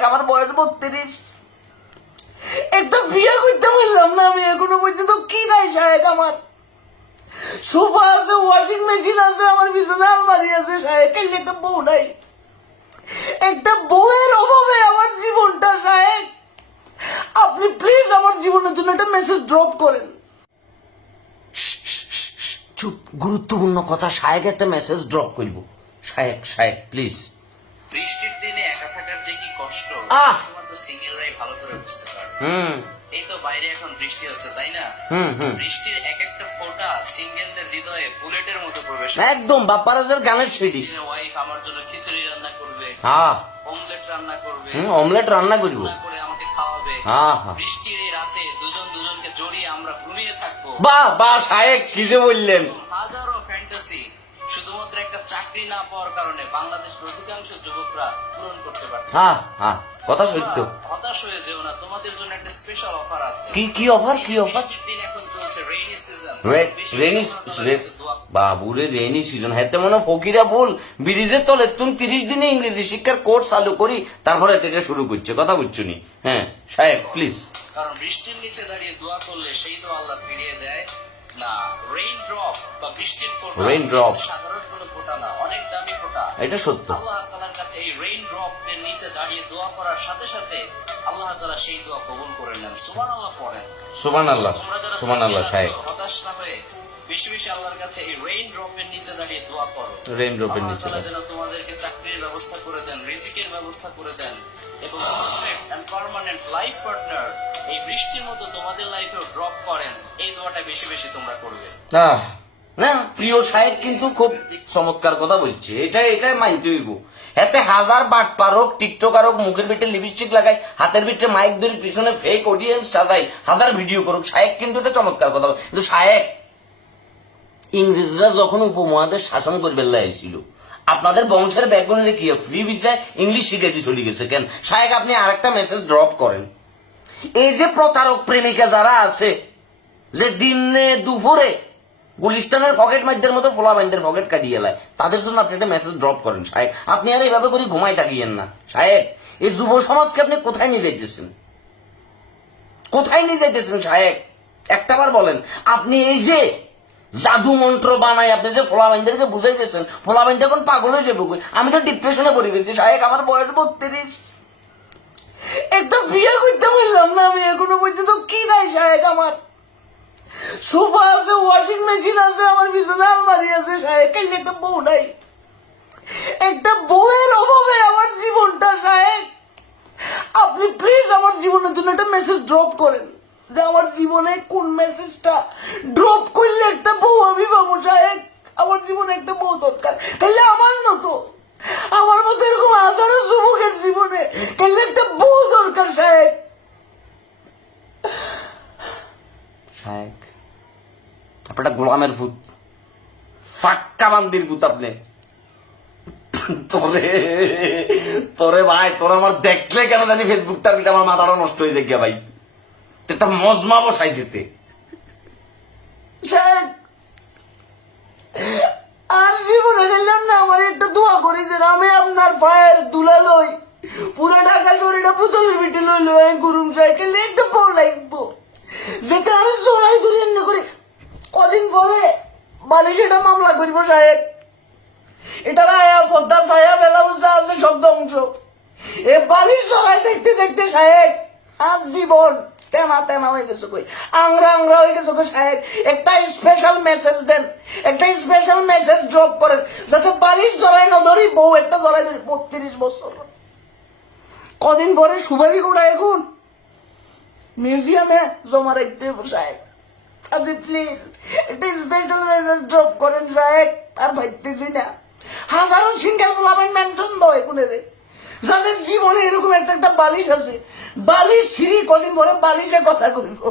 সাহেব আমার বয়স বত্রিশ। একটা বিয়ে করতে পারলাম না আমি, এখনও পর্যন্ত কি নাই সাহেব আমার। সোফা আছে ওয়াশিং মেশিন আছে, আমার বিছানা আলমারি আছে সাহেব কাইলে একটা বউ নাই। একটা বউয়ের অভাবে আমার জীবনটা সাহেব আপনি প্লিজ আমার জীবনের জন্য একটা মেসেজ ড্রপ করেন। চুপ, গুরুত্বপূর্ণ কথা সাহেব একটা মেসেজ ড্রপ করব। সাহেব সাহেব প্লিজ বৃষ্টির দিনে একা থাকার যে কি কষ্ট সিঙ্গেলরাই ভালো করে বুঝতে এই তো বাইরে এখন বৃষ্টি হচ্ছে তাই না? বৃষ্টির এক একটা ফোঁটা সিঙ্গেলদের হৃদয়ে বুলেটের মতো প্রবেশ একদম বাপ্পারাজের গানের সিঁড়ি। ওয়াইফ আমার জন্য খিচুড়ি রান্না করবে হ্যাঁ। অমলেট রান্না করবে হুম অমলেট রান্না করব। করে আমাকে খাওয়াবে। হ্যাঁ হ্যাঁ। বৃষ্টির এই রাতে দুজন দুজনকে জড়িয়ে আমরা ঘুমিয়ে থাকব। বাহ বাহ সাহেব কি যে বললেন। চাকরি না পাওয়ার কারণে বাংলাদেশের অধিকাংশ যুবকরা পূরণ করতে পারছে হ্যাঁ হ্যাঁ কথা সত্য হতাশ হয়ে যেও না তোমাদের জন্য একটা স্পেশাল অফার আছে। কি কি অফার কি অফার দিন এখন চলছে রেইনি সিজন রেনি বাবুরে রেনি সিজন হেতে মনে হয় ফকিরা বল ব্রিজের তলে তুমি তিরিশ দিনে ইংরেজি শিক্ষার কোর্স চালু করি তারপরে এটা শুরু করছে কথা বুঝছ নি? হ্যাঁ সাহেব প্লিজ কারণ বৃষ্টির নিচে দাঁড়িয়ে দোয়া করলে সেই দোয়া আল্লাহ ফিরিয়ে দেয়। না রেইন ড্রপ বা বৃষ্টির ফোঁটা drop। এটা সাধারণ কোনো ফোঁটা না অনেক দামি ফোঁটা। এটা সত্য। আল্লাহ তাআলার কাছে এই রেইন ড্রপ এর নিচে দাঁড়িয়ে দোয়া করার সাথে সাথে আল্লাহ তাআলা সেই দোয়া কবুল করে নেন। সুবহানাল্লাহ পড়েন। single সাহেব হতাশ না হয়ে বেশি বেশি আল্লাহর কাছে এই রেইন ড্রপের নিচে দাঁড়িয়ে দোয়া করো। এর নিচে যেন তোমাদেরকে চাকরির ব্যবস্থা করে দেন রিজিকের ব্যবস্থা করে দেন এবং এন্ড লাইফ পার্টনার এই বৃষ্টির মতো তোমাদের ড্রপ করেন এই দোয়াটা বেশি বেশি তোমরা করবে। আহ, না প্রিয় সাহেব কিন্তু খুব চমৎকার কথা বলছে। এটা মানতে হইব। এতে হাজার বাট পারক মুখের ভিতরে লিপস্টিক লাগাই হাতের ভিতরে মাইক ধরে পিছনে ফেক অডিয়েন্স সাজাই হাজার ভিডিও করুক। সাহেব কিন্তু এটা চমৎকার কথা। কিন্তু সাহেব ইংরেজরা যখন উপমহাদেশ শাসন করবে লাইছিল আপনাদের বংশের ব্যাকরণে কি ফ্রি ভিসায় ইংলিশ শিখাইতে চলে গেছে কেন? সাহেব আপনি আরেকটা মেসেজ ড্রপ করেন। এই যে প্রতারক প্রেমিকা যারা আছে, যে দিনে দুপুরে গুলিস্তানের পকেট মাইদের মতো পোলা বাইন্দের পকেট কাটিয়ে এলায় তাদের জন্য আপনি একটা মেসেজ ড্রপ করেন, সাহেব। আপনি আর এইভাবে করে ঘুমাই থাকিয়েন না, সাহেব। এই যুব সমাজকে আপনি কোথায় নিয়ে যাইতেছেন? কোথায় নিয়ে যাইতেছেন, সাহেব? একটাবার বলেন, আপনি এই যে জাদু মন্ত্র বানাই আপনি যে ফোলা বাইন্দেরকে বুঝাইতেছেন ফোলা বাইন্দে এখন পাগল হয়ে যাবে আমি তো ডিপ্রেশনে পড়ে গেছি, সাহেব, আমার বয়স বত্রিশ। একদম বিয়ে করতে না আমি এখনও পর্যন্ত কি নাই সাহেব আমার। সোফা আছে ওয়াশিং মেশিন আছে, আমার বিছানা আলমারি আছে সাহেব কাইলে একটা বউ নাই। একটা বউয়ের অভাবে আমার জীবনটা সাহেব আপনি প্লিজ আমার জীবনের জন্য একটা মেসেজ ড্রপ করেন, যে আমার জীবনে কোন মেসেজটা ড্রপ করলে একটা বউ আমি পাবো সাহেব আমার জীবনে একটা বউ দরকার তাহলে আমার মতো আমার মতো এরকম হাজারো যুবকের জীবনে তাহলে একটা বউ দরকার সাহেব সাহেব গোলামের ভূত। ফাক্কা বান্দির ভূত আপনি। তোরে তোরে ভাই, তোর আমার দেখলে কেন জানি ফেসবুকটার ভিতরে আমার মাথাটা নষ্ট হয়ে যায় ভাই। একটা মজমা বসাই যেতে আর জীবনে গেলাম না, আমার একটা দোয়া করি যে আমি আপনার পায়ের দুলা লই, পুরো ঢাকা শরীরটা পুতুলের ভিটে লই আমি গুরুম সাইকেল একটা লাগবো যেতে আমি জোড়াই ধরে এমনি করে কদিন পরে বালিশ এটা মামলা করব, সাহেব। এটা আয়া পদ্মা ছায়া বেলা বুঝতে আছে সব ধ্বংস। এ বালিশ সবাই দেখতে দেখতে, সাহেব, আজ জীবন তেমা তেমা হয়ে গেছে কই। আংরা আংরা হয়ে গেছে কই, সাহেব। একটা স্পেশাল মেসেজ দেন, একটা স্পেশাল মেসেজ ড্রপ করেন, যাতে বালিশ জড়াই না ধরি, বউ একটা জড়াই ধরি, বত্রিশ বছর। কদিন পরে সুপারি গোড়া এখন। মিউজিয়ামে জমা রাখতে হবে সাহেব। আপনি প্লিজ স্পেশাল মেসেজ ড্রপ করেন রায়, আর ভাবতেছি না। হাজারো সিঙ্গেল বলাবেন মেনশন দয় কোনেরে যাদের জীবনে এরকম একটা একটা বালিশ আছে। বালিশ সিঁড়ি কদিন পরে বালিশে কথা কইব।